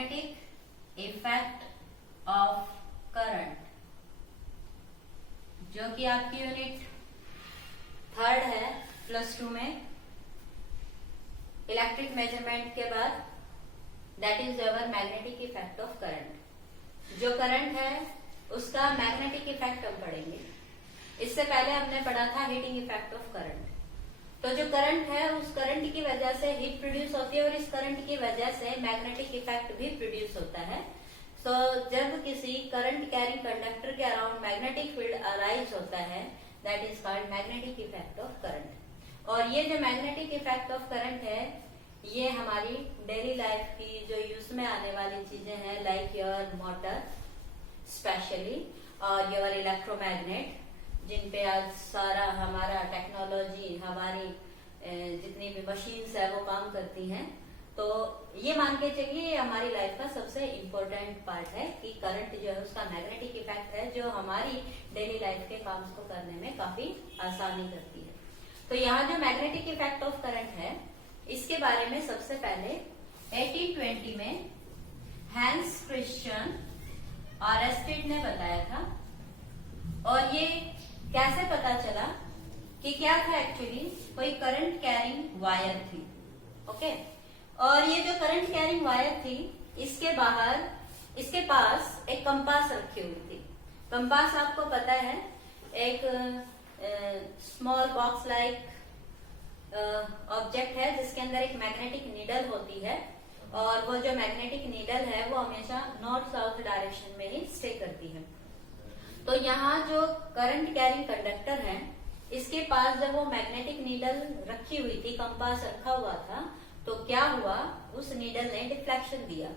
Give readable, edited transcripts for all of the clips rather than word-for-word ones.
Magnetic effect of current, जो कि आपकी यूनिट 3rd है +2 में इलेक्ट्रिक मेजरमेंट के बाद। That is our magnetic effect of current. जो करंट है उसका मैग्नेटिक इफेक्ट हम पढ़ेंगे। इससे पहले हमने पढ़ा था हीटिंग इफेक्ट ऑफ करंट। तो जो करंट है उस करंट की वजह से हीट प्रोड्यूस होती है और इस करंट की वजह से मैग्नेटिक इफेक्ट भी प्रोड्यूस होता है। तो जब किसी करंट कैरिंग कंडक्टर के अराउंड मैग्नेटिक फील्ड अराइज होता है, that is called magnetic effect of current. और ये जो मैग्नेटिक इफेक्ट ऑफ करंट है, ये हमारी डेली लाइफ की जो यूज में आने वाली चीजें हैं, लाइक योर मोटर स्पेशली और योर इलेक्ट्रोमैग्नेट, जिन पे आज सारा हमारा टेक्नोलॉजी, हमारी जितनी भी मशीन्स है वो काम करती हैं। तो ये मान के चलिए ये हमारी लाइफ का सबसे इम्पोर्टेंट पार्ट है कि करंट जो है उसका मैग्नेटिक इफेक्ट है, जो हमारी डेली लाइफ के काम को करने में काफी आसानी करती है। तो यहाँ जो मैग्नेटिक इफेक्ट ऑफ करंट है, इसके बारे में सबसे पहले 1820 में हैंस क्रिश्चियन ऑरेस्टेड ने बताया था। और ये कैसे पता चला कि क्या था, एक्चुअली कोई करंट कैरिंग वायर थी। ओके, और ये जो करंट कैरिंग वायर थी, इसके बाहर इसके पास एक कंपास रखी हुई थी। कंपास आपको पता है एक स्मॉल बॉक्स लाइक ऑब्जेक्ट है जिसके अंदर एक मैग्नेटिक नीडल होती है, और वो जो मैग्नेटिक नीडल है वो हमेशा नॉर्थ साउथ डायरेक्शन में ही स्टे करती है। तो यहाँ जो करंट कैरिंग कंडक्टर है, इसके पास जब वो मैग्नेटिक नीडल रखी हुई थी, कंपास रखा हुआ था, तो क्या हुआ, उस नीडल ने डिफ्लेक्शन दिया।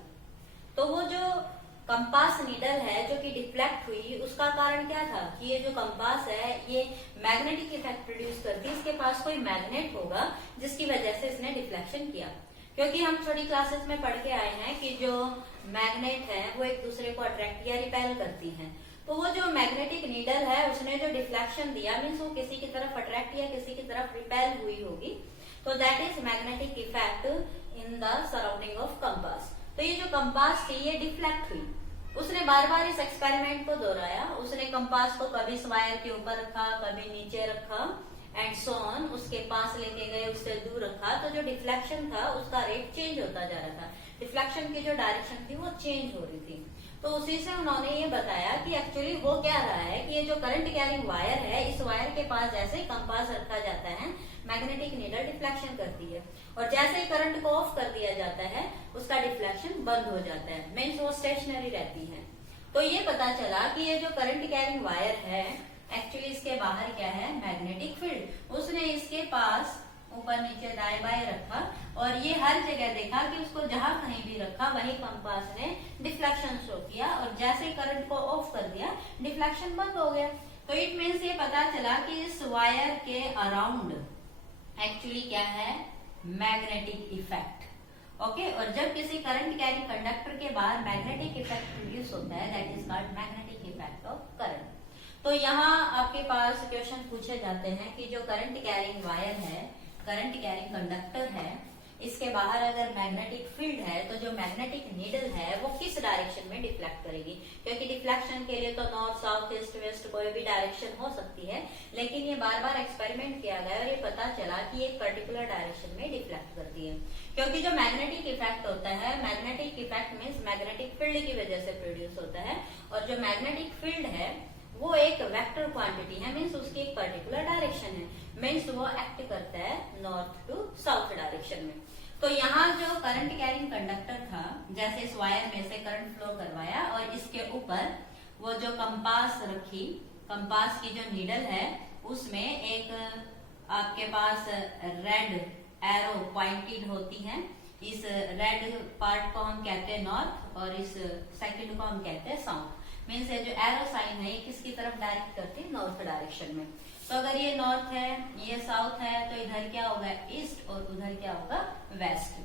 तो वो जो कंपास नीडल है जो कि डिफ्लेक्ट हुई, उसका कारण क्या था कि ये जो कंपास है ये मैग्नेटिक इफेक्ट प्रोड्यूस करती है। इसके पास कोई मैग्नेट होगा जिसकी वजह से इसने डिफ्लेक्शन किया। क्योंकि हम छोटी क्लासेस में पढ़ के आए हैं कि जो मैग्नेट है वो एक दूसरे को अट्रैक्ट या रिपेल करती हैं। तो वो जो मैग्नेटिक नीडल है उसने जो डिफ्लेक्शन दिया, मीन्स वो किसी की तरफ अट्रैक्ट या किसी की तरफ रिपेल हुई होगी। तो that is magnetic effect in the surrounding of compass. तो ये जो कंपास थी ये डिफ्लेक्ट हुई। उसने बार बार इस एक्सपेरिमेंट को दोहराया। उसने कंपास को कभी इस वायर के ऊपर रखा, कभी नीचे रखा, एंड सो ऑन, उसके पास लेके गए, उससे दूर रखा। तो जो डिफ्लेक्शन था उसका रेट चेंज होता जा रहा था। डिफ्लेक्शन की जो डायरेक्शन थी वो चेंज हो रही थी। तो उसी से उन्होंने ये बताया कि एक्चुअली हो क्या रहा है कि ये जो करंट कैरिंग वायर है, इस वायर के पास जैसे ही कंपास रखा जाता है, मैग्नेटिक नीडल डिफ्लेक्शन करती है, और जैसे ही करंट को ऑफ कर दिया जाता है उसका डिफ्लेक्शन बंद हो जाता है, मीन्स वो स्टेशनरी रहती है। तो ये पता चला कि ये जो करंट कैरिंग वायर है, एक्चुअली इसके बाहर क्या है, मैग्नेटिक फील्ड। उसने इसके पास ऊपर नीचे दाएं बाएं रखा, और ये हर जगह देखा कि उसको जहां कहीं भी रखा वहीं कंपास ने डिफ्लेक्शन शो किया, और जैसे ही करंट को ऑफ कर दिया डिफ्लेक्शन बंद हो गया। तो इट मीन्स ये पता चला कि इस वायर के अराउंड एक्चुअली क्या है, मैग्नेटिक इफेक्ट। ओके, और जब किसी करंट कैरिंग कंडक्टर के बाहर मैग्नेटिक इफेक्ट प्रोड्यूस होता है, that is called magnetic effect of current. तो यहाँ आपके पास क्वेश्चन पूछे जाते हैं कि जो करंट कैरिंग वायर है, करंट कैरिंग कंडक्टर है, इसके बाहर अगर मैग्नेटिक फील्ड है तो जो मैग्नेटिक नीडल है वो किस डायरेक्शन में डिफ्लेक्ट करेगी। क्योंकि डिफ्लेक्शन के लिए तो नॉर्थ साउथ ईस्ट वेस्ट कोई भी डायरेक्शन हो सकती है, लेकिन ये बार बार एक्सपेरिमेंट किया गया और ये पता चला कि एक पर्टिकुलर डायरेक्शन में डिफ्लेक्ट करती है। क्योंकि जो मैग्नेटिक इफेक्ट होता है, magnetic effect means magnetic field की वजह से प्रोड्यूस होता है, और जो मैग्नेटिक फील्ड है वो एक वेक्टर क्वांटिटी है, मीन्स उसकी एक पर्टिकुलर डायरेक्शन है, मीन्स वो एक्ट करता है नॉर्थ टू साउथ डायरेक्शन में। तो यहाँ जो करंट कैरिंग कंडक्टर था, जैसे इस वायर में से करंट फ्लो करवाया और इसके ऊपर वो जो कंपास रखी, कंपास की जो नीडल है उसमें एक आपके पास रेड एरो पॉइंटेड होती है। इस रेड पार्ट को हम कहते हैं नॉर्थ और इस सेकंड को हम कहते हैं साउथ। मीन्स ये जो एरो साइन है ये किसकी तरफ डायरेक्ट करती है, नॉर्थ डायरेक्शन में। तो अगर ये नॉर्थ है, ये साउथ है, तो इधर क्या होगा, ईस्ट, और उधर क्या होगा, वेस्ट।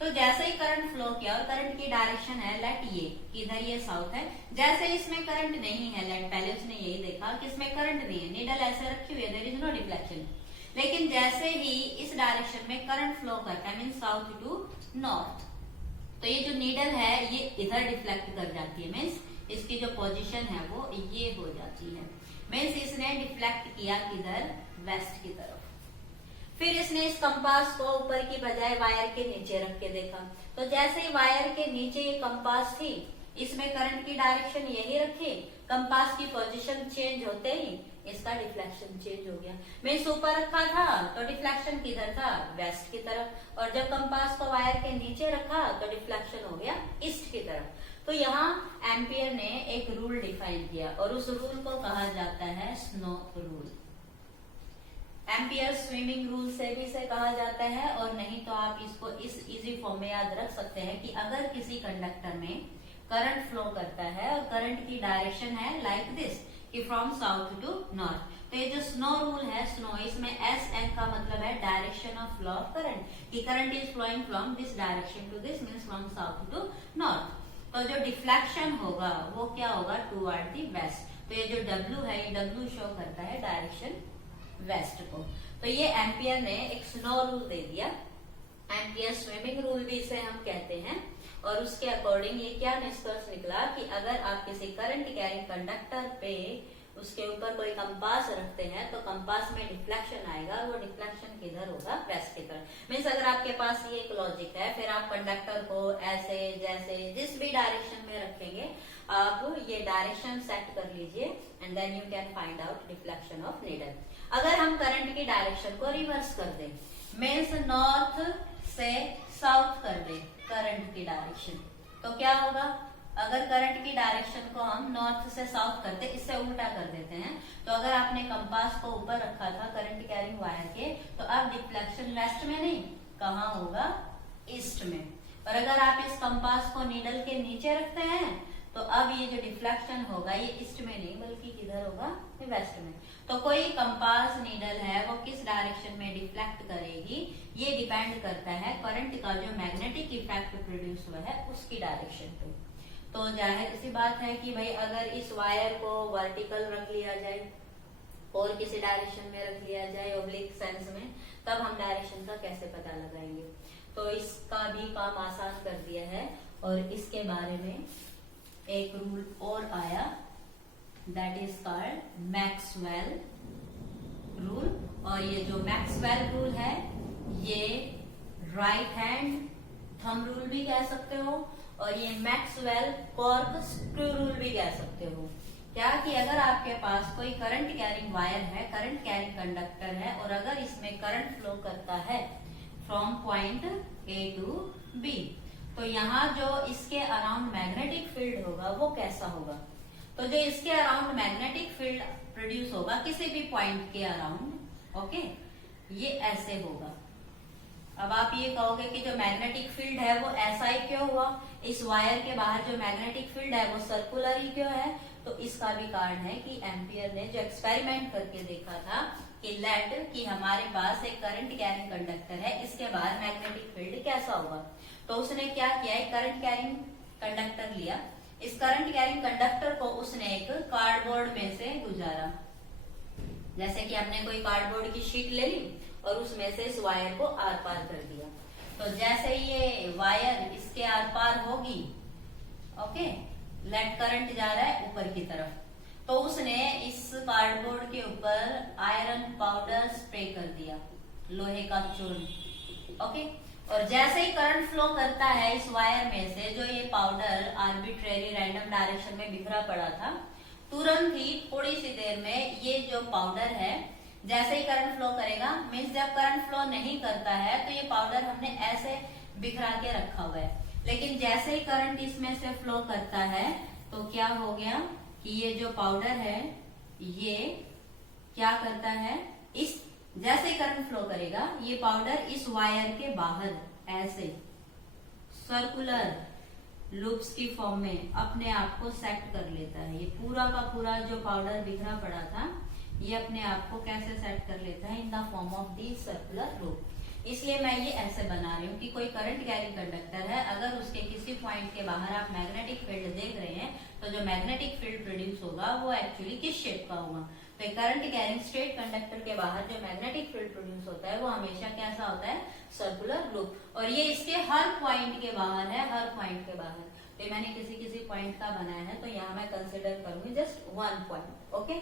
तो जैसे ही करंट फ्लो किया, और करंट की डायरेक्शन है लेट ये कि इधर ये साउथ है, जैसे इसमें करंट नहीं है, लेट पहले उसने यही देखा कि इसमें करंट नहीं है, नीडल ऐसे रखी हुई है, देयर इज नो डिफ्लेक्शन। लेकिन जैसे ही इस डायरेक्शन में करंट फ्लो करता है, मीन साउथ टू नॉर्थ, तो ये जो नीडल है ये इधर डिफ्लेक्ट कर जाती है, मीन्स इसकी जो पोजीशन है वो ये हो जाती है। मीन्स इसने डिफ्लेक्ट किया किधर, वेस्ट की तरफ। फिर इसने इस कंपास को ऊपर की बजाय वायर के नीचे रख के देखा, तो जैसे ही वायर के नीचे ये कंपास थी, इसमें करंट की डायरेक्शन यही रखी, कंपास की पोजीशन चेंज होते ही इसका डिफ्लेक्शन चेंज हो गया। मीन्स ऊपर रखा था तो डिफ्लेक्शन किधर था, वेस्ट की तरफ, और जब कंपास को वायर के नीचे रखा तो डिफ्लेक्शन हो गया ईस्ट की तरफ। तो यहाँ एम्पियर ने एक रूल डिफाइन किया और उस रूल को कहा जाता है snow rule. Ampere swimming rule से भी इसे कहा जाता है, और नहीं तो आप इसको इस इजी फॉर्म में याद रख सकते हैं कि अगर किसी कंडक्टर में करंट फ्लो करता है और करंट की डायरेक्शन है लाइक दिस कि फ्रॉम साउथ टू नॉर्थ, तो ये जो स्नो रूल है, स्नो इसमें एस एन का मतलब है direction of flow of current, कि current is flowing from this direction to this, means from south to north. तो जो डिफ्लेक्शन होगा वो क्या होगा, टूवर्ड दी वेस्ट। तो ये जो डब्ल्यू है, ये डब्ल्यू शो करता है डायरेक्शन वेस्ट को। तो ये एम्पियर ने एक स्नो रूल दे दिया, एम्पियर स्विमिंग रूल भी इसे हम कहते हैं। और उसके अकॉर्डिंग ये क्या निष्कर्ष निकला कि अगर आप किसी करंट कैरिंग कंडक्टर पे उसके ऊपर कोई कंपास रखते हैं तो कंपास में डिफ्लेक्शन आएगा, वो डिफ्लेक्शन किधर होगा, वेस्ट की तरफ। मीन्स अगर आपके पास ये एक लॉजिक है, फिर आप कंडक्टर को ऐसे जैसे जिस भी डायरेक्शन में रखेंगे, आप ये डायरेक्शन सेट कर लीजिए and then you can find out deflection of needle. अगर हम करंट की डायरेक्शन को रिवर्स कर दें, मीन्स नॉर्थ से साउथ कर दें करंट की डायरेक्शन, तो क्या होगा, अगर करंट की डायरेक्शन को हम नॉर्थ से साउथ करते, इससे उल्टा कर देते हैं, तो अगर आपने कंपास को ऊपर रखा था करंट कैरिंग वायर के, तो अब डिफ्लेक्शन वेस्ट में नहीं, कहाँ होगा, ईस्ट में। और अगर आप इस कंपास को नीडल के नीचे रखते हैं तो अब ये जो डिफ्लेक्शन होगा ये ईस्ट में नहीं बल्कि किधर होगा, ये वेस्ट में। तो कोई कंपास नीडल है वो किस डायरेक्शन में डिफ्लेक्ट करेगी, ये डिपेंड करता है करंट का जो मैग्नेटिक इफेक्ट प्रोड्यूस हुआ है उसकी डायरेक्शन पे। तो जाहिर सी बात है कि भाई अगर इस वायर को वर्टिकल रख लिया जाए और किसी डायरेक्शन में रख लिया जाए ओब्लिक सेंस में, तब हम डायरेक्शन का कैसे पता लगाएंगे। तो इसका भी काम आसान कर दिया है और इसके बारे में एक रूल और आया, that is called Maxwell rule. और ये जो मैक्सवेल रूल है ये राइट हैंड थंब रूल भी कह सकते हो और ये मैक्सवेल कॉर्क स्क्रू रूल भी कह सकते हो। क्या कि अगर आपके पास कोई करंट कैरिंग वायर है, करंट कैरिंग कंडक्टर है और अगर इसमें करंट फ्लो करता है from point A to B, तो यहाँ जो इसके अराउंड मैग्नेटिक फील्ड होगा वो कैसा होगा। तो जो इसके अराउंड मैग्नेटिक फील्ड प्रोड्यूस होगा किसी भी पॉइंट के अराउंड, ओके, ये ऐसे होगा। अब आप ये कहोगे कि जो मैग्नेटिक फील्ड है वो ऐसा ही क्यों हुआ, इस वायर के बाहर जो मैग्नेटिक फील्ड है वो सर्कुलर ही क्यों है। तो इसका भी कारण है कि एम्पियर ने जो एक्सपेरिमेंट करके देखा था कि लेट कि हमारे पास एक करंट कैरिंग कंडक्टर है, इसके बाहर मैग्नेटिक फील्ड कैसा होगा। तो उसने क्या किया, एक करंट कैरिंग कंडक्टर लिया, इस करंट कैरिंग कंडक्टर को उसने एक कार्डबोर्ड में से गुजारा। जैसे कि हमने कोई कार्डबोर्ड की शीट ले ली और उसमें से इस वायर को आर पार कर दिया, तो जैसे ये वायर इसके आर पार होगी, ओके, लेट करंट जा रहा है ऊपर की तरफ, तो उसने इस कार्डबोर्ड के ऊपर आयरन पाउडर स्प्रे कर दिया, लोहे का चूर्ण, ओके। और जैसे ही करंट फ्लो करता है इस वायर में से, जो ये पाउडर आर्बिट्रेरी रैंडम डायरेक्शन में बिखरा पड़ा था, तुरंत ही थोड़ी सी देर में ये जो पाउडर है जैसे ही करंट फ्लो करेगा, मीन्स जब करंट फ्लो नहीं करता है तो ये पाउडर हमने ऐसे बिखरा के रखा हुआ है, लेकिन जैसे ही करंट इसमें से फ्लो करता है तो क्या हो गया कि ये जो पाउडर है ये क्या करता है, इस जैसे ही करंट फ्लो करेगा ये पाउडर इस वायर के बाहर ऐसे सर्कुलर लूप्स की फॉर्म में अपने आप को सेट कर लेता है। ये पूरा का पूरा जो पाउडर बिखरा पड़ा था ये अपने आप को कैसे सेट कर लेता है, in the form of the circular loop. इसलिए मैं ये ऐसे बना रही हूँ कि कोई करंट कैरिंग कंडक्टर है, अगर उसके किसी पॉइंट के बाहर आप मैग्नेटिक फील्ड देख रहे हैं तो जो मैग्नेटिक फील्ड प्रोड्यूस होगा वो एक्चुअली किस शेप का होगा, तो करंट कैरिंग स्ट्रेट कंडक्टर के बाहर जो मैग्नेटिक फील्ड प्रोड्यूस होता है वो हमेशा कैसा होता है, सर्कुलर लूप, और ये इसके हर पॉइंट के बाहर है, हर पॉइंट के बाहर। तो मैंने किसी पॉइंट का बनाया है, तो यहाँ मैं कंसिडर करूंगी जस्ट वन पॉइंट, ओके,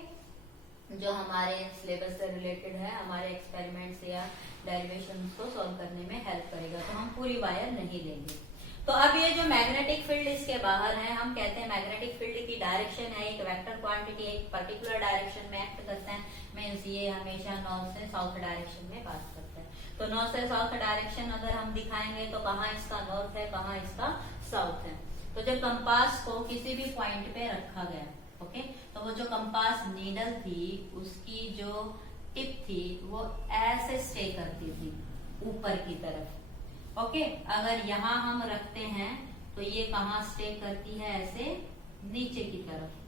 जो हमारे सिलेबस से रिलेटेड है, हमारे एक्सपेरिमेंट्स या डेरिवेशन को सॉल्व करने में हेल्प करेगा। तो हम पूरी वायर नहीं लेंगे। तो अब ये जो मैग्नेटिक फील्ड इसके बाहर है, हम कहते हैं मैग्नेटिक फील्ड की डायरेक्शन है एक वेक्टर क्वांटिटी, एक पर्टिकुलर डायरेक्शन में एक्ट करता है, मींस ये हमेशा नॉर्थ से साउथ डायरेक्शन में पास करता है। तो नॉर्थ से साउथ डायरेक्शन अगर हम दिखाएंगे तो कहाँ इसका नॉर्थ है, कहाँ इसका साउथ है। तो जब कंपास को किसी भी पॉइंट पे रखा गया, ओके, तो वो जो कंपास नीडल थी उसकी जो टिप थी वो ऐसे स्टे करती थी ऊपर की तरफ, ओके। अगर यहाँ हम रखते हैं तो ये कहाँ स्टे करती है, ऐसे नीचे की तरफ।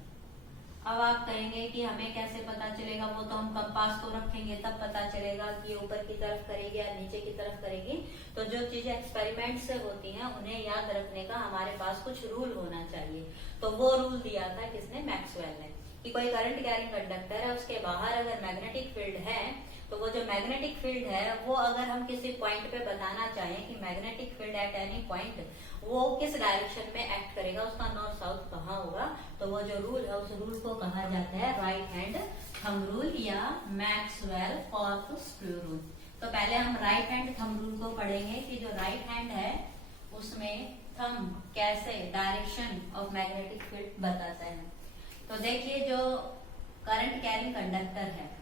अब आप कहेंगे कि हमें कैसे पता चलेगा, वो तो हम कंपास को रखेंगे तब पता चलेगा कि ऊपर की तरफ करेगी या नीचे की तरफ करेगी। तो जो चीजें एक्सपेरिमेंट से होती हैं उन्हें याद रखने का हमारे पास कुछ रूल होना चाहिए। तो वो रूल दिया था किसने, मैक्सवेल ने, कि कोई करंट कैरिंग कंडक्टर है उसके बाहर अगर मैग्नेटिक फील्ड है तो वो जो मैग्नेटिक फील्ड है वो अगर हम किसी पॉइंट पे बताना चाहें कि magnetic field at any point वो किस डायरेक्शन में एक्ट करेगा, उसका नॉर्थ साउथ कहाँ होगा, तो वो जो रूल है उस रूल को कहा जाता है राइट हैंड थंब रूल या मैक्सवेल कॉर्कस्क्रू रूल। तो पहले हम राइट हैंड थंब रूल को पढ़ेंगे कि जो राइट हैंड है उसमें थंब कैसे डायरेक्शन ऑफ मैग्नेटिक फील्ड बताता है। तो देखिए जो करंट कैरिंग कंडक्टर है,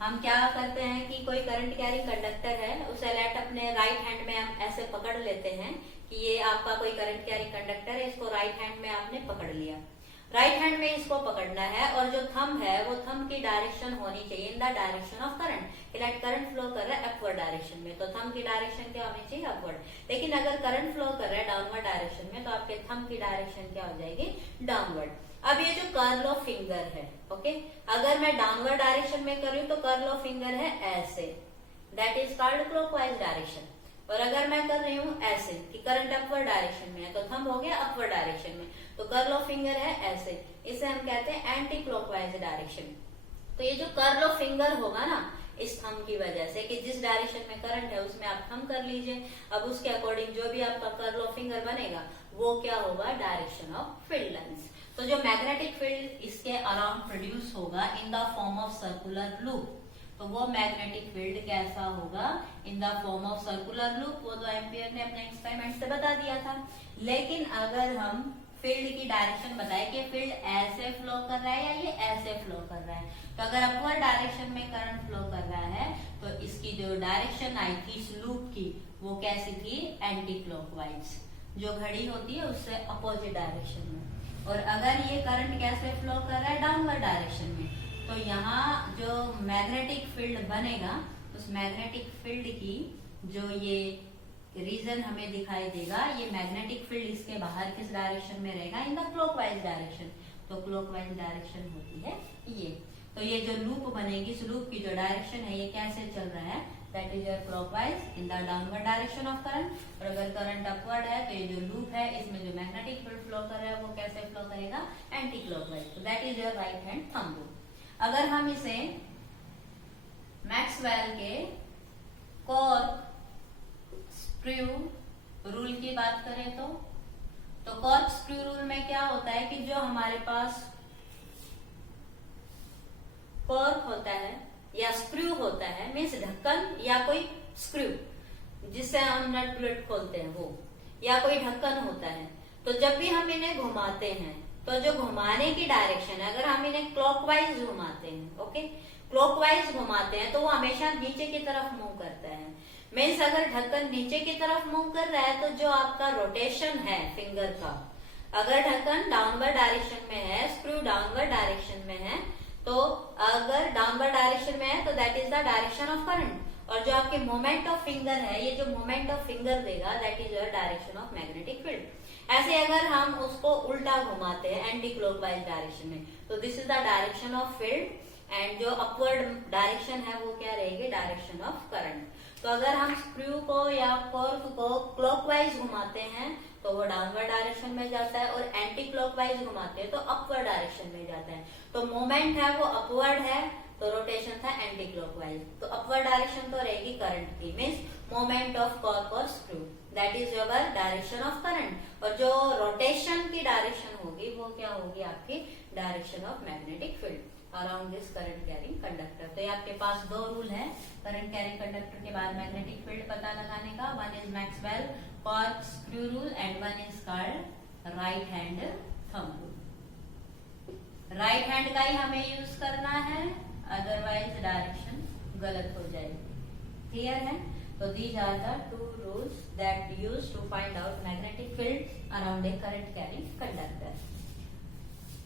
हम क्या करते हैं कि कोई करंट कैरिंग कंडक्टर है उसे लेट अपने राइट हैंड में हम ऐसे पकड़ लेते हैं कि ये आपका कोई करंट कैरिंग कंडक्टर है, इसको राइट हैंड में आपने पकड़ लिया, राइट हैंड में इसको पकड़ना है, और जो थंब है वो थंब की डायरेक्शन होनी चाहिए in the direction of current. Let current flow कर रहा है अपवर्ड डायरेक्शन में, तो थंब की डायरेक्शन क्या होनी चाहिए, अपवर्ड। लेकिन अगर करंट फ्लो कर रहा है डाउनवर्ड डायरेक्शन में तो आपके थंब की डायरेक्शन क्या हो जाएगी, डाउनवर्ड। अब ये जो कर्ल ऑफ फिंगर है, ओके, अगर मैं डाउनवर्ड डायरेक्शन में कर रही हूँ तो कर्ल ऑफ फिंगर है ऐसे, that is called clockwise direction. और अगर मैं कर रही हूँ ऐसे कि करंट अपवर्ड डायरेक्शन में है तो थंब हो गया अपवर्ड डायरेक्शन में, तो कर्ल ऑफ फिंगर है ऐसे, इसे हम कहते हैं एंटी क्लॉकवाइज डायरेक्शन। तो ये जो कर्ल ऑफ फिंगर होगा ना इस थंब की वजह से कि जिस डायरेक्शन में करंट है उसमें आप थंब कर लीजिए, अब उसके अकॉर्डिंग जो भी आपका कर्ल ऑफ फिंगर बनेगा वो क्या होगा, डायरेक्शन ऑफ फील्ड लाइंस। तो जो मैग्नेटिक फील्ड इसके अराउंड प्रोड्यूस होगा in the form of circular loop, तो वो मैग्नेटिक फील्ड कैसा होगा, in the form of circular loop. वो तो एम्पियर ने अपने एक्सपेरिमेंट से बता दिया था। लेकिन अगर हम फील्ड की डायरेक्शन बताए कि फील्ड ऐसे फ्लो कर रहा है या ये ऐसे फ्लो कर रहा है, तो अगर अपवर्ड डायरेक्शन में करंट फ्लो कर रहा है तो इसकी जो डायरेक्शन आई थी इस लूप की वो कैसी थी, एंटी क्लॉकवाइज, जो घड़ी होती है उससे अपोजिट डायरेक्शन में। और अगर ये करंट कैसे फ्लो कर रहा है, डाउनवर्ड डायरेक्शन में, तो यहाँ जो मैग्नेटिक फील्ड बनेगा उस मैग्नेटिक फील्ड की जो ये रीजन हमें दिखाई देगा, ये मैग्नेटिक फील्ड इसके बाहर किस डायरेक्शन में रहेगा, इन द क्लॉकवाइज डायरेक्शन। तो क्लॉकवाइज डायरेक्शन होती है ये। तो ये जो लूप बनेगी इस लूप की जो डायरेक्शन है ये कैसे चल रहा है, that is your clockwise in the downward direction of current. और अगर करंट अपवर्ड है तो ये जो लूप है इसमें जो मैग्नेटिक फील्ड फ्लो कर रहा है वो कैसे फ्लो करेगा, एंटी क्लॉकवाइज। तो that is your right hand thumb rule. अगर हम इसे मैक्सवेल के कॉर्कस्क्रू रूल की बात करें तो कॉर्कस्क्रू रूल में क्या होता है कि जो हमारे पास कॉर्क होता है या स्क्रू होता है, मीन्स ढक्कन या कोई स्क्रू जिससे हम नट प्लेट खोलते हैं वो, या कोई ढक्कन होता है, तो जब भी हम इन्हें घुमाते हैं तो जो घुमाने की डायरेक्शन है, अगर हम इन्हें क्लॉकवाइज घुमाते हैं, ओके, क्लॉकवाइज घुमाते हैं तो वो हमेशा नीचे की तरफ मूव करता है। मीन्स अगर ढक्कन नीचे की तरफ मूव कर रहा है तो जो आपका रोटेशन है फिंगर का, अगर ढक्कन डाउनवर्ड डायरेक्शन में है, स्क्रू डाउनवर्ड डायरेक्शन में है, तो अगर डाउनवर्ड डायरेक्शन में है तो that is the direction of current, और जो आपके मोमेंट ऑफ फिंगर है, ये जो मोमेंट ऑफ फिंगर देगा that is your direction of magnetic field. ऐसे अगर हम उसको उल्टा घुमाते हैं एंटी क्लॉकवाइज डायरेक्शन में, तो this is the direction of field, and जो अपवर्ड डायरेक्शन है वो क्या रहेगी, डायरेक्शन ऑफ करंट। तो अगर हम स्क्रू को या कॉर्क को क्लॉकवाइज घुमाते हैं तो वो डाउनवर्ड डायरेक्शन में जाता है, और एंटी क्लॉकवाइज घुमाते हैं तो अपवर्ड डायरेक्शन में जाता है। तो मोमेंट है वो अपवर्ड है, तो रोटेशन था एंटी क्लॉकवाइज। तो अपवर्ड डायरेक्शन तो रहेगी करंट की, मीन्स मोमेंट ऑफ कॉर्क और screw, that is your direction of current. और जो रोटेशन की डायरेक्शन होगी वो क्या होगी, आपकी direction of magnetic field around this current carrying conductor. तो ये आपके पास दो रूल है करंट कैरिंग कंडक्टर के बाद मैग्नेटिक फील्ड पता लगाने का। One is Maxwell cork screw rule and one is called right hand thumb rule. Right hand का ही हमें यूज करना है, अदरवाइज डायरेक्शन गलत हो जाएगी। क्लियर है? तो these are the two rules that use to find out magnetic field around a current carrying conductor.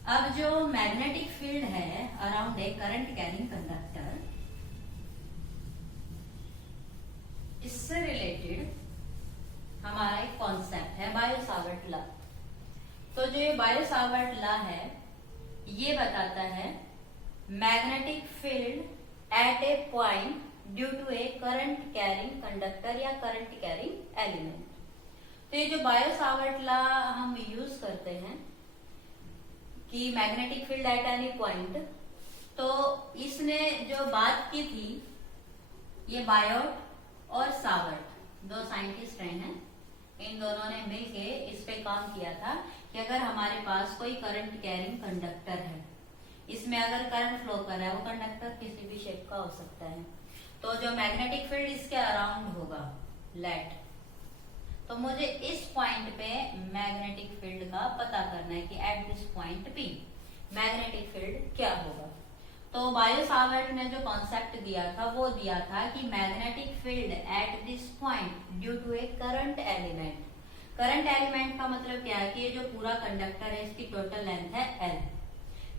अब जो मैग्नेटिक फील्ड है around a current carrying conductor, इससे रिलेटेड हमारा एक कॉन्सेप्ट है बायो-सावर्ट लॉ। तो जो ये बायो-सावर्ट लॉ है ये बताता है magnetic field at a point due to a current carrying conductor या करंट कैरिंग एलिमेंट। तो ये जो बायो-सावर्ट लॉ हम यूज करते हैं कि magnetic field at any point, तो इसने जो बात की थी ये बायोट और सावर्ट दो साइंटिस्ट रहे हैं, इन दोनों ने मिलके इस पे काम किया था कि अगर हमारे पास कोई करंट कैरिंग कंडक्टर है, इसमें अगर करंट फ्लो कर रहा है, वो कंडक्टर किसी भी शेप का हो सकता है, तो जो मैग्नेटिक फील्ड इसके अराउंड होगा लेट, तो मुझे इस पॉइंट पे मैग्नेटिक फील्ड का पता करना है कि at this point P magnetic field क्या होगा। तो बायो-सावर्ट ने जो कॉन्सेप्ट दिया था वो दिया था कि magnetic field at this point due to a current element. Current element का मतलब क्या है कि ये जो पूरा कंडक्टर है इसकी टोटल लेंथ है L,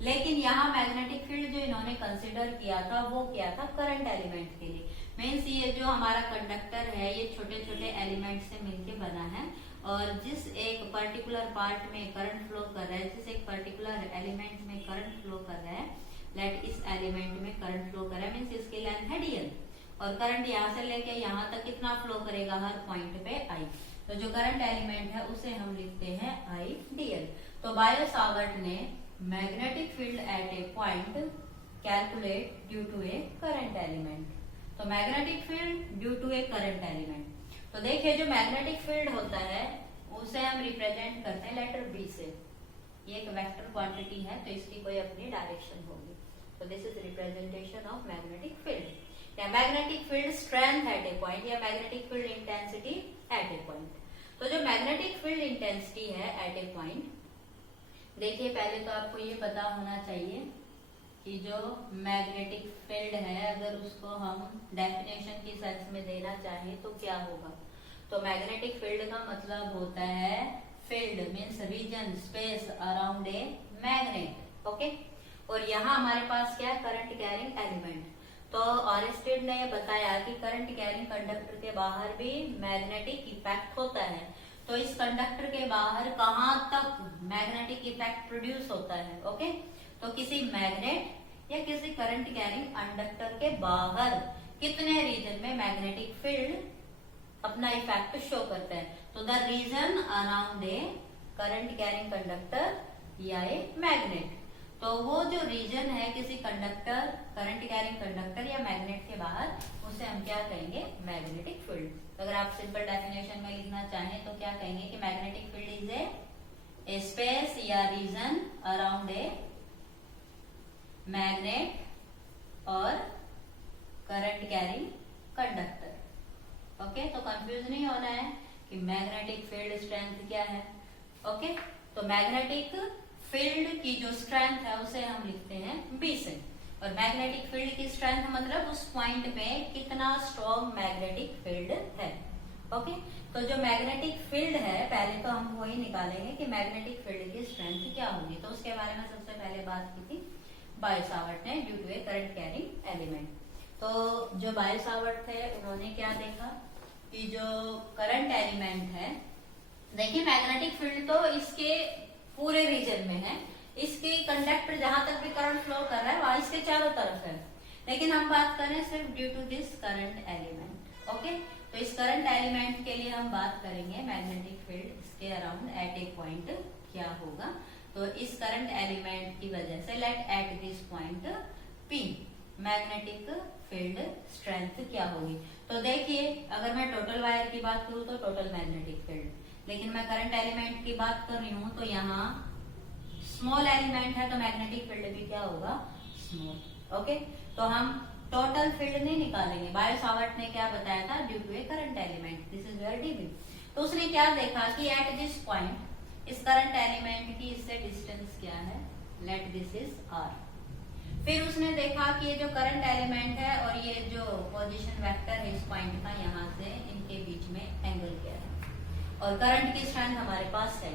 लेकिन यहाँ मैग्नेटिक फील्ड जो इन्होंने कंसिडर किया था वो क्या था, करंट एलिमेंट के लिए। मीन्स ये जो हमारा कंडक्टर है ये छोटे छोटे एलिमेंट से मिलके बना है, और जिस एक पर्टिकुलर पार्ट में करंट फ्लो कर रहा है, जिस एक पर्टिकुलर एलिमेंट में करंट फ्लो कर रहा है, लेट इस एलिमेंट में करंट फ्लो कर रहा है, मीन्स इसकी लेंथ है dl, और करंट यहाँ से लेके यहाँ तक कितना फ्लो करेगा हर पॉइंट पे I। तो जो करंट एलिमेंट है उसे हम लिखते हैं I dl। तो बायो-सावर्ट ने magnetic field at a point calculate due to a current element. तो magnetic field due to a current element. तो देखिए जो मैग्नेटिक फील्ड होता है उसे हम रिप्रेजेंट करते हैं लेटर बी से। ये एक वेक्टर क्वांटिटी है तो इसकी कोई अपनी डायरेक्शन होगी। तो this is representation of magnetic field या magnetic field strength at a point या magnetic field intensity at a point. तो जो मैग्नेटिक फील्ड इंटेंसिटी है एट ए पॉइंट, देखिए पहले तो आपको ये पता होना चाहिए कि जो मैग्नेटिक फील्ड है अगर उसको हम डेफिनेशन की सेंस में देना चाहें तो क्या होगा। तो मैग्नेटिक फील्ड का मतलब होता है field means region space around a magnet, okay. और यहाँ हमारे पास क्या है, करंट कैरिंग एलिमेंट। तो ऑरेस्टेड ने ये बताया कि करंट कैरिंग कंडक्टर के बाहर भी मैग्नेटिक इफेक्ट होता है। तो इस कंडक्टर के बाहर कहाँ तक मैग्नेटिक इफेक्ट प्रोड्यूस होता है, ओके। तो किसी मैग्नेट या किसी करंट कैरिंग कंडक्टर के बाहर कितने रीजन में मैग्नेटिक फील्ड अपना इफेक्ट शो करता है। तो the region around a current carrying conductor या ए मैग्नेट, तो वो जो रीजन है किसी कंडक्टर करंट कैरिंग कंडक्टर या मैग्नेट के बाहर, उसे हम क्या कहेंगे, मैग्नेटिक फील्ड। अगर आप सिंपल डेफिनेशन में लिखना चाहें तो क्या कहेंगे कि magnetic field is a space या रीजन अराउंड ए मैग्नेट और करंट कैरिंग कंडक्टर, ओके। तो कंफ्यूज नहीं होना है कि मैग्नेटिक फील्ड स्ट्रेंथ क्या है, ओके। तो मैग्नेटिक फील्ड की जो स्ट्रेंथ है उसे हम लिखते हैं बी से, और मैग्नेटिक फील्ड की स्ट्रेंथ मतलब उस पॉइंट में कितना स्ट्रॉन्ग मैग्नेटिक फील्ड है, ओके। तो जो मैग्नेटिक फील्ड है पहले तो हम वही निकालेंगे कि मैग्नेटिक फील्ड की स्ट्रेंथ क्या होगी। तो उसके बारे में सबसे पहले बात की थी बायो-सावर्ट ने due to a current carrying element. तो जो बायो-सावर्ट थे उन्होंने क्या देखा कि जो करंट एलिमेंट है, देखिए मैग्नेटिक फील्ड तो इसके पूरे रीजन में है, इसके कंडक्टर जहां तक भी करंट फ्लो कर रहा है वहां इसके चारों तरफ है, लेकिन हम बात करें सिर्फ due to this current element, okay, तो इस करंट एलिमेंट के लिए हम बात करेंगे मैग्नेटिक फील्ड इसके अराउंड एट ए पॉइंट क्या होगा। तो इस करंट एलिमेंट की वजह से let at this point P magnetic field strength क्या होगी। तो देखिए, अगर मैं टोटल वायर की बात करूं तो टोटल मैग्नेटिक फील्ड, लेकिन मैं करंट एलिमेंट की बात कर रही हूं तो यहाँ स्मॉल एलिमेंट है तो मैग्नेटिक फील्ड भी क्या होगा, स्मॉल। ओके, तो हम टोटल फील्ड नहीं निकालेंगे। बायो सावर्ट ने क्या बताया था, due to a current element, this is where dB. तो उसने क्या देखा कि एट दिस पॉइंट इस करंट एलिमेंट की इससे डिस्टेंस क्या है, लेट दिस इज r। फिर उसने देखा कि ये जो करंट एलिमेंट है और ये जो पोजीशन वेक्टर है इस पॉइंट का, यहाँ से इनके बीच में एंगल क्या है और करंट की स्ट्रेंथ हमारे पास है।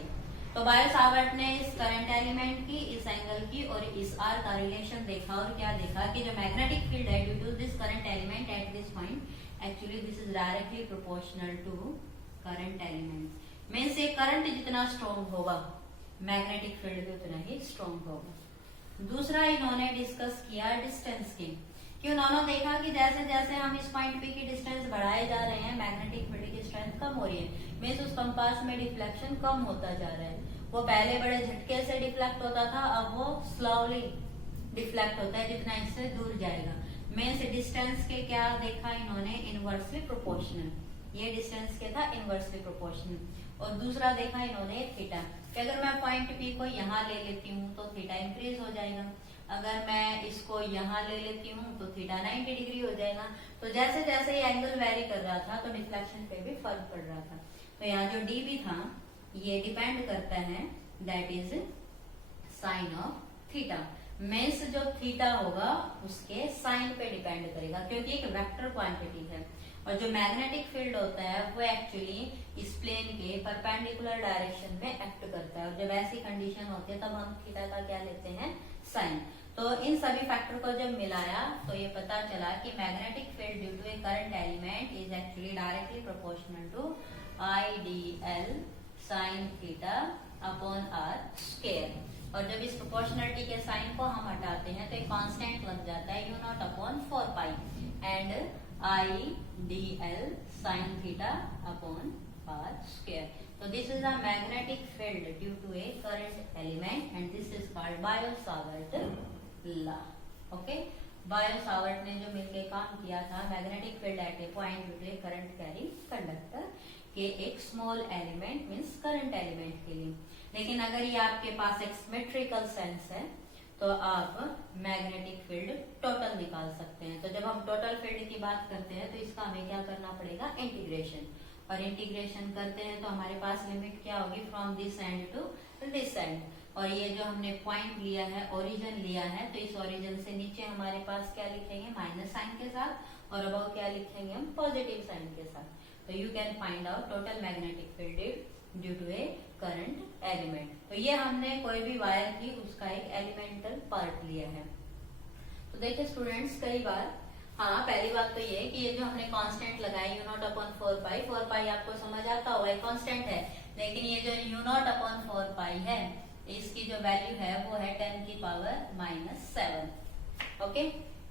तो बायो सावर्ट ने इस करंट एलिमेंट की, इस एंगल की और इस r का रिलेशन देखा और क्या देखा कि जो मैग्नेटिक फील्ड है due to this current element at this point, actually this is directly proportional to current element. Means ये करंट जितना स्ट्रॉन्ग होगा मैग्नेटिक फील्ड भी उतना ही स्ट्रॉन्ग होगा। दूसरा इन्होंने डिस्कस किया डिस्टेंस की, कि उन्होंने देखा कि जैसे जैसे हम इस पॉइंट पे की डिस्टेंस बढ़ाए जा रहे हैं मैग्नेटिक फील्ड की स्ट्रेंथ कम हो रही है, मींस उस कंपास में डिफ्लेक्शन कम होता जा रहा है। वो पहले बड़े झटके से डिफ्लेक्ट होता था, अब वो स्लोली डिफ्लेक्ट होता है जितना इससे दूर जाएगा। मींस डिस्टेंस के क्या देखा इन्होंने, इनवर्सली प्रोपोर्शनल, ये डिस्टेंस के था इनवर्सली प्रोपोर्शनल। और दूसरा देखा इन्होंने थीटा, कि अगर मैं पॉइंट पी को यहाँ ले लेती हूँ तो थीटा इंक्रीज हो जाएगा, अगर मैं इसको यहाँ ले लेती हूँ तो थीटा 90 डिग्री हो जाएगा। तो जैसे जैसे ये एंगल वेरी कर रहा था तो डिफ्लेक्शन पे भी फर्क पड़ रहा था। तो यहाँ जो डी भी था ये डिपेंड करता है, that is sine of theta. Means जो थीटा होगा उसके साइन पे डिपेंड करेगा, क्योंकि एक वेक्टर क्वांटिटी है और जो मैग्नेटिक फील्ड होता है वो एक्चुअली इस प्लेन के परपेंडिकुलर डायरेक्शन में एक्ट करता है। और जब ऐसी कंडीशन होती है तब हम थीटा का क्या लेते हैं, साइन। तो इन सभी फैक्टर को जब मिलाया तो ये पता चला कि magnetic field due to a current element is actually directly proportional to IDL sine theta upon r square. और जब इस प्रोपोर्शनलिटी के साइन को हम हटाते हैं तो एक कांस्टेंट लग जाता है u0 upon 4 pi and IDL sine theta upon r square. So this is a magnetic field due to a current element and this is called Biot-Savart law. Okay? Biot-Savart ने जो मिलके काम किया था magnetic field at a point due to a current carrying conductor के एक small element means current element के लिए। लेकिन अगर ये आपके पास एक सिमेट्रिकल सेंस है तो आप मैग्नेटिक फील्ड टोटल निकाल सकते हैं। तो जब हम टोटल फील्ड की बात करते हैं तो इसका हमें क्या करना पड़ेगा, इंटीग्रेशन। और इंटीग्रेशन करते हैं तो हमारे पास लिमिट क्या होगी, from this end to this end. और ये जो हमने पॉइंट लिया है, ओरिजिन लिया है, तो इस ओरिजिन से नीचे हमारे पास क्या लिखेंगे, माइनस साइन के साथ, और अबव क्या लिखेंगे हम, पॉजिटिव साइन के साथ। तो you can find out total magnetic field due to a current element. तो ये हमने कोई भी वायर की उसका एक एलिमेंटल पार्ट लिया है। तो देखिए स्टूडेंट्स, कई बार हाँ, पहली बात तो ये कि ये जो हमने कांस्टेंट लगाई u0 अपॉन 4 पाई आपको समझ आता होगा, कांस्टेंट है। लेकिन ये जो u0 अपॉन 4 पाई है इसकी जो वैल्यू है वो है 10 की पावर -7। ओके,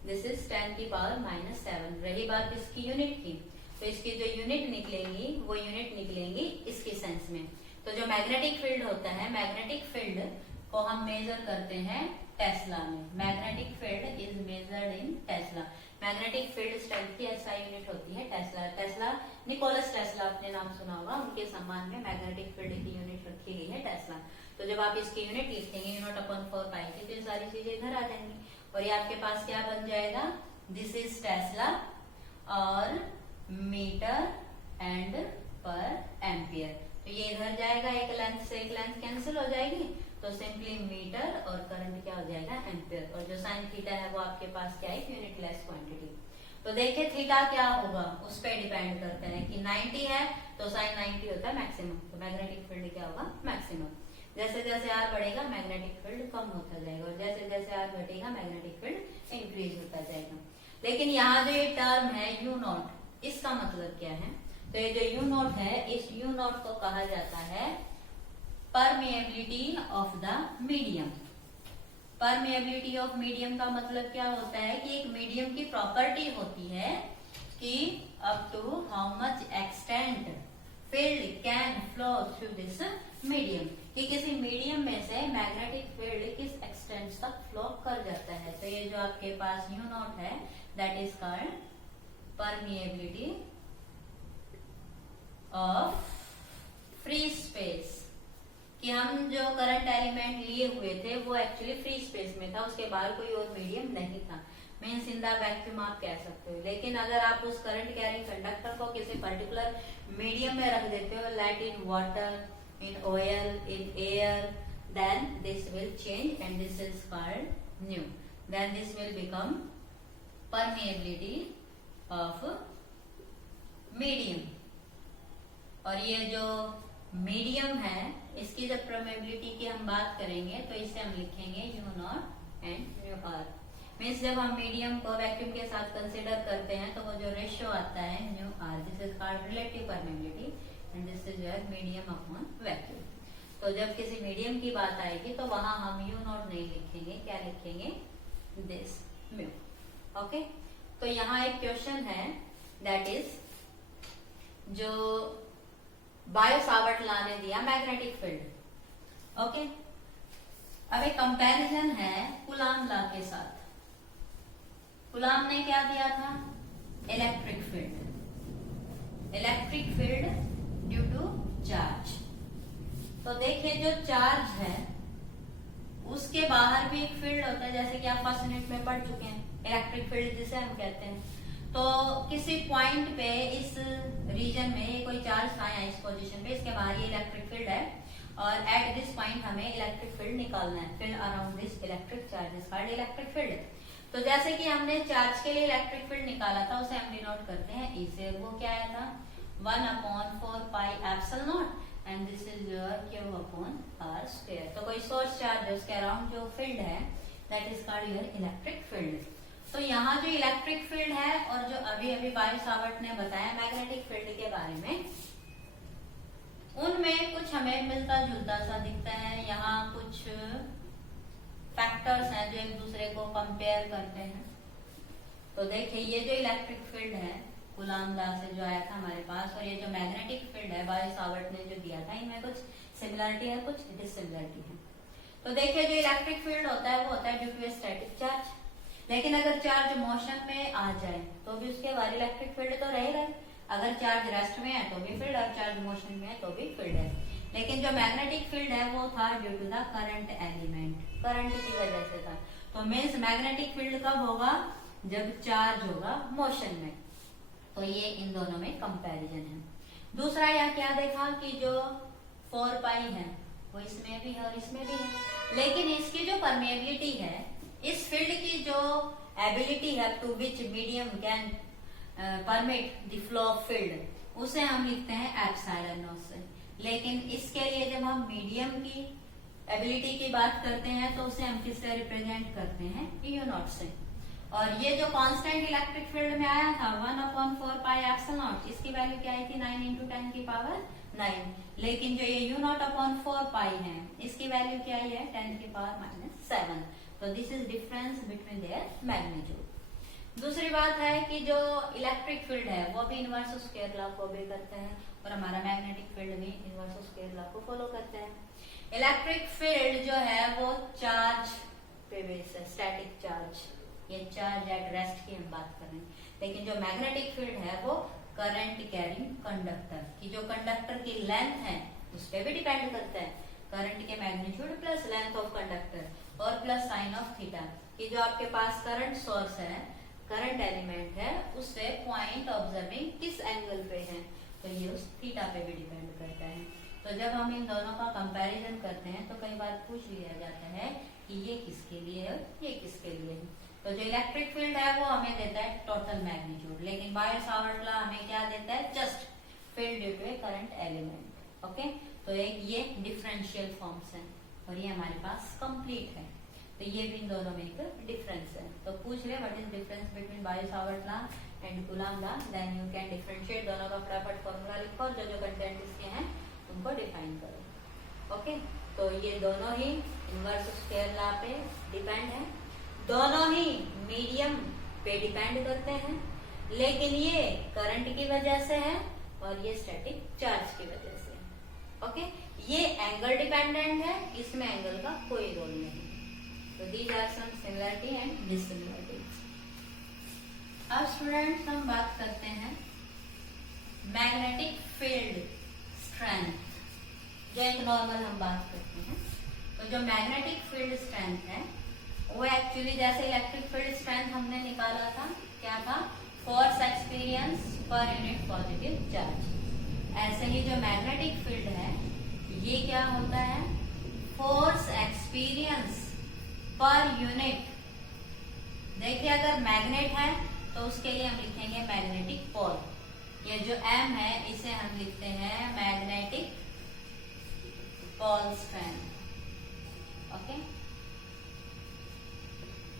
दिस इज 10 की पावर -7। रही बात इसकी यूनिट की, तो इसकी जो यूनिट निकलेंगी वो यूनिट निकलेंगी इसकी सेंस में। तो जो मैग्नेटिक फील्ड होता है, मैग्नेटिक फील्ड को हम मेजर करते हैं टेस्ला में। Magnetic field is measured in Tesla. Magnetic field strength की SI यूनिट होती है टेस्ला। टेस्ला, निकोलस टेस्ला आपने नाम सुना होगा, उनके सम्मान में मैग्नेटिक फील्ड की यूनिट रखी गई है टेस्ला। तो जब आप इसकी यूनिट लिखेंगे u0 अपॉन 4 पाई की, तो ये सारी चीजें इधर आ जाएंगी और ये आपके पास क्या बन जाएगा, दिस इज टेस्ला और मीटर एंड पर एम्पियर। तो ये इधर जाएगा, एक लेंथ से एक लेंथ कैंसिल हो जाएगी, तो सिंपली मीटर और करंट क्या हो जाएगा, एम्पियर। और जो साइन थीटा है वो आपके पास क्या है, यूनिटलेस क्वांटिटी। तो देखिए थीटा क्या होगा, उस पर डिपेंड करता है कि 90 है तो साइन 90 होता है मैक्सिमम, तो मैग्नेटिक फील्ड क्या होगा, मैक्सिमम। जैसे जैसे आर बढ़ेगा मैग्नेटिक फील्ड कम होता जाएगा और जैसे जैसे आर घटेगा मैग्नेटिक फील्ड इंक्रीज होता जाएगा। लेकिन यहाँ जो ये टर्म है u0, इसका मतलब क्या है, तो ये जो u0 है, इस u0 को कहा जाता है permeability of the medium. Permeability of medium का मतलब क्या होता है कि एक मीडियम की प्रॉपर्टी होती है कि up to how much extent field can flow through this medium, कि किसी मीडियम में से मैग्नेटिक फील्ड किस एक्सटेंट तक फ्लो कर जाता है। तो ये जो आपके पास U नॉट है that is called permeability of free space, कि हम जो करंट एलिमेंट लिए हुए थे वो एक्चुअली फ्री स्पेस में था, उसके बाहर कोई और मीडियम नहीं था, मीन्स इन द वैक्यूम आप कह सकते हो। लेकिन अगर आप उस करंट कैरिंग कंडक्टर को किसी पर्टिकुलर मीडियम में रख देते हो, like in water, in oil, in air, then this will change and this is called mu, then this will become permeability of medium. और ये जो मीडियम है इसकी जब परमेबिलिटी की हम बात करेंगे तो इसे हम लिखेंगे U naught and mu r. Means जब हम मीडियम को वैक्यूम के साथ कंसिडर करते हैं तो वो जो रेशियो आता है mu r, this is called relative permeability and this is your medium upon vacuum. तो जब किसी मीडियम की बात आएगी तो वहां हम U नॉट नहीं लिखेंगे, क्या लिखेंगे, दिस म्यू। ओके, तो यहाँ एक क्वेश्चन है दैट इज जो बायो सावर्ट लॉ ने दिया मैग्नेटिक फील्ड। ओके, अब एक कंपैरिजन है कूलाम लॉ के साथ। कूलाम ने क्या दिया था, electric field, electric field due to charge. तो देखिए जो चार्ज है उसके बाहर भी एक फील्ड होता है, जैसे कि आप फर्स्ट यूनिट में पढ़ चुके हैं, इलेक्ट्रिक फील्ड जिसे हम कहते हैं। तो किसी पॉइंट पे इस रीजन में ये कोई चार्ज था या इस पोजीशन पे, इसके बाहर ये इलेक्ट्रिक फील्ड है और एट दिस पॉइंट हमें इलेक्ट्रिक फील्ड निकालना है, field around this electric charge is called electric field. तो जैसे कि हमने चार्ज के लिए इलेक्ट्रिक फील्ड निकाला था उसे हम डिनोट करते हैं ई से, वो क्या आया था 1/4 pi epsilon not and this is your Q upon R square. तो कोई सोर्स चार्ज है उसके अराउंड जो फील्ड है that is called your electric field. तो यहाँ जो इलेक्ट्रिक फील्ड है और जो अभी अभी बायो सावर्ट ने बताया मैग्नेटिक फील्ड के बारे में, उनमें कुछ हमें मिलता जुलता सा दिखता है। यहाँ कुछ फैक्टर्स हैं जो एक दूसरे को कंपेयर करते हैं। तो देखिए ये जो इलेक्ट्रिक फील्ड है कूलाम लॉ से जो आया था हमारे पास, और ये जो मैग्नेटिक फील्ड है बायो सावर्ट ने जो दिया था, इनमें कुछ सिमिलरिटी है, कुछ डिसिमिलरिटी है। तो देखिए जो इलेक्ट्रिक फील्ड होता है वो होता है ड्यू टू स्टैटिक चार्ज, लेकिन अगर चार्ज मोशन में आ जाए तो भी उसके बाद इलेक्ट्रिक फील्ड तो रहेगा। अगर चार्ज रेस्ट में है तो भी फील्ड, और चार्ज मोशन में है तो भी फील्ड है। लेकिन जो मैग्नेटिक फील्ड है वो था due to the current element, current की वजह से था। तो मीन्स मैग्नेटिक फील्ड कब होगा, जब चार्ज होगा मोशन में। तो ये इन दोनों में कंपैरिजन है। दूसरा यहाँ क्या देखा कि जो 4 पाई है वो इसमें भी है और इसमें भी है, लेकिन इसकी जो परमेबिलिटी है, इस फील्ड की जो एबिलिटी है to which medium can permit the flow of field, उसे हम लिखते हैं एप्सिलॉन नॉट से। लेकिन इसके लिए जब हम मीडियम की एबिलिटी की बात करते हैं तो उसे हम किससे रिप्रेजेंट करते हैं, U नॉट से। और ये जो कांस्टेंट इलेक्ट्रिक फील्ड में आया था 1/4 पाई एप्सिलॉन नॉट, इसकी वैल्यू क्या आई थी 9 × 10 की पावर 9। लेकिन जो ये U नॉट अपॉन 4 पाई है इसकी वैल्यू क्या आई है 10 की पावर -7। तो this is difference between their magnitude. दूसरी बात है कि जो इलेक्ट्रिक फील्ड है वो भी इनवर्स स्क्वायर लॉ को ओबे करता है और हमारा मैग्नेटिक फील्ड भी इनवर्स स्क्वायर लॉ को फॉलो करता है। इलेक्ट्रिक फील्ड जो है वो चार्ज पे बेस है, स्टैटिक चार्ज, ये चार्ज एट रेस्ट की हम बात कर रहे हैं। लेकिन जो मैग्नेटिक फील्ड है वो करंट कैरिंग कंडक्टर की जो कंडक्टर की लेंथ है उस पर भी डिपेंड करता है। करंट के magnitude plus length of conductor और प्लस साइन ऑफ थीटा, कि जो आपके पास करंट सोर्स है, करंट एलिमेंट है, उससे पॉइंट ऑब्जर्विंग किस एंगल पे है, तो ये उस थीटा पे भी डिपेंड करता है। तो जब हम इन दोनों का कंपैरिजन करते हैं तो कई बार पूछ लिया जाता है कि ये किसके लिए है, ये किसके लिए है। तो जो इलेक्ट्रिक फील्ड है वो हमें देता है टोटल मैग्नीट्यूड, लेकिन बायो सावर्ट लॉ हमें क्या देता है, just field due to a current element. Okay, तो एक ये डिफरेंशियल फॉर्म्स है और ये हमारे पास कंप्लीट है। तो ये भी इन दोनों में एक डिफरेंस है। तो पूछ रहे what is difference between Biot Savart law and Coulomb law, then you can differentiate. दोनों का फटाफट फॉर्मूला लिखो और जो कंटेंट इसके हैं उनको डिफाइन करो। ओके, तो ये दोनों ही इनवर्स स्क्वायर लॉ पे डिपेंड है, दोनों ही मीडियम पे डिपेंड करते हैं, लेकिन ये करंट की वजह से है और ये स्टैटिक चार्ज की वजह से है। ओके, ये एंगल डिपेंडेंट है, इसमें एंगल का कोई रोल नहीं। तो these are some similarity and dissimilarity. अब स्टूडेंट्स हम बात करते हैं मैग्नेटिक फील्ड स्ट्रेंथ, जो एक नॉर्मल हम बात करते हैं। तो जो मैग्नेटिक फील्ड स्ट्रेंथ है वो एक्चुअली जैसे इलेक्ट्रिक फील्ड स्ट्रेंथ हमने निकाला था, क्या था, force experience per unit positive charge. ऐसे ही जो मैग्नेटिक फील्ड है ये क्या होता है, फोर्स एक्सपीरियंस पर यूनिट। देखिए अगर मैग्नेट है तो उसके लिए हम लिखेंगे मैग्नेटिक पोल। ये जो M है इसे हम लिखते हैं मैग्नेटिक पोल स्ट्रेंथ। ओके,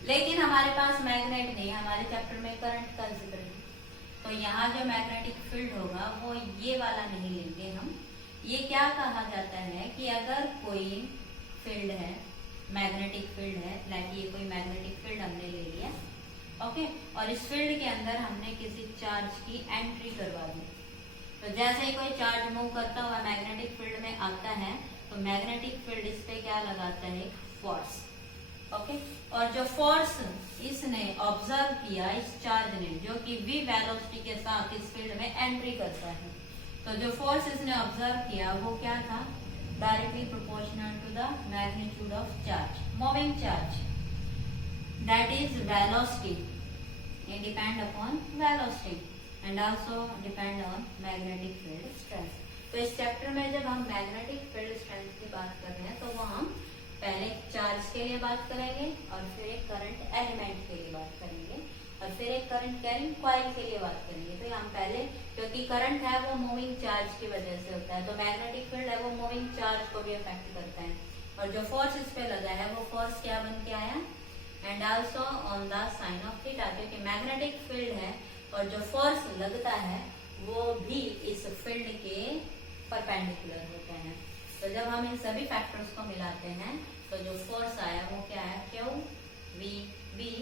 लेकिन हमारे पास मैग्नेट नहीं, हमारे चैप्टर में करंट का जिक्र है, तो यहाँ जो मैग्नेटिक फील्ड होगा वो ये वाला नहीं लेंगे हम। ये क्या कहा जाता है कि अगर कोई फील्ड है, मैग्नेटिक फील्ड है, लाइक ये कोई मैग्नेटिक फील्ड हमने ले लिया, ओके, और इस फील्ड के अंदर हमने किसी चार्ज की एंट्री करवा दी। तो जैसे ही कोई चार्ज मूव करता हुआ मैग्नेटिक फील्ड में आता है तो मैग्नेटिक फील्ड इस पे क्या लगाता है, फोर्स। ओके, और जो फोर्स इसने ऑब्जर्व किया, इस चार्ज ने, जो कि v वेलोसिटी के साथ इस फील्ड में एंट्री करता है, तो जो फोर्स इसने ऑब्जर्व किया वो क्या था, directly proportional to the magnitude of charge, moving charge, that is velocity. ये depend upon velocity and also depend on magnetic field strength. तो इस चैप्टर में जब हम मैग्नेटिक फील्ड स्ट्रेंथ की बात कर रहे हैं तो वो हम पहले चार्ज के लिए बात करेंगे और फिर एक करंट एलिमेंट के लिए बात करेंगे और फिर एक करंट कैरिंग कॉइल के लिए बात करेंगे। तो हम पहले, क्योंकि करंट है वो मूविंग चार्ज की वजह से होता है, तो मैग्नेटिक फील्ड है वो मूविंग चार्ज को भी अफेक्ट करता है, और जो फोर्स इस पे लगा है वो फोर्स क्या बन के आया, and also on the sine of theta, क्योंकि मैग्नेटिक फील्ड है और जो फोर्स लगता है वो भी इस फील्ड के परपेंडिकुलर होता है। तो जब हम इन सभी फैक्टर्स को मिलाते हैं तो जो फोर्स आया वो क्या है, q v B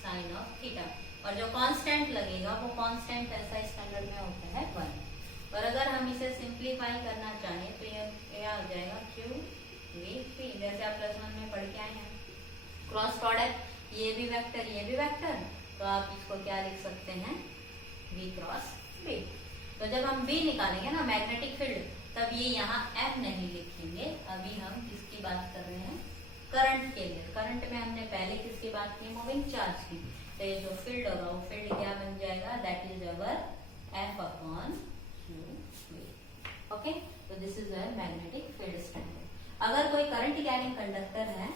sine of theta, और जो कांस्टेंट लगेगा वो कांस्टेंट ऐसा स्टैंडर्ड में होता है 1। और अगर हम इसे सिंप्लीफाई करना चाहें तो ये आ जाएगा क्यू वी पी, जैसे आप +1 में पढ़ के आए हैं, क्रॉस प्रोडक्ट, ये भी वेक्टर ये भी वेक्टर, तो आप इसको क्या लिख सकते हैं, v क्रॉस b। तो जब हम b निकालेंगे ना मैग्नेटिक फील्ड, तब ये यहाँ m नहीं लिखेंगे। अभी हम किसकी बात कर रहे हैं, करंट के लिए। करंट में हमने पहले किसकी बात की, मूविंग चार्ज की। तो ये जो फील्ड होगा वो फील्ड क्या बन जाएगा, that is our f upon q v। Okay, तो this is our magnetic field strength. अगर कोई करंट कैरिंग कंडक्टर है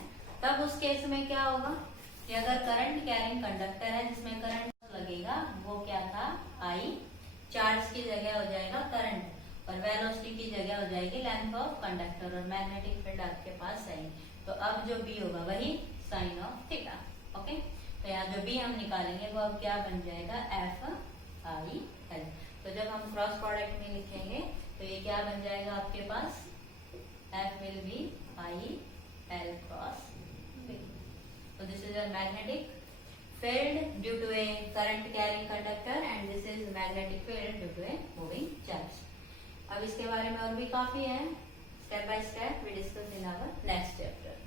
तब उस केस में क्या होगा कि अगर करंट कैरिंग कंडक्टर है जिसमें करंट लगेगा वो क्या था, I, चार्ज की जगह हो जाएगा करंट, और वेलोसिटी की जगह हो जाएगी लेंथ ऑफ कंडक्टर, और मैग्नेटिक फील्ड आपके पास है। तो अब जो B होगा वही साइन ऑफ थीटा। ओके, तो यहाँ जो B हम निकालेंगे वो अब क्या बन जाएगा, F I L। तो जब हम क्रॉस प्रोडक्ट में लिखेंगे तो ये क्या बन जाएगा आपके पास, F will be I L cross B। So this is a magnetic field due to a current carrying conductor and this is magnetic field due to a moving charge। अब इसके बारे में और भी काफी है, step by step we discuss in our next chapter.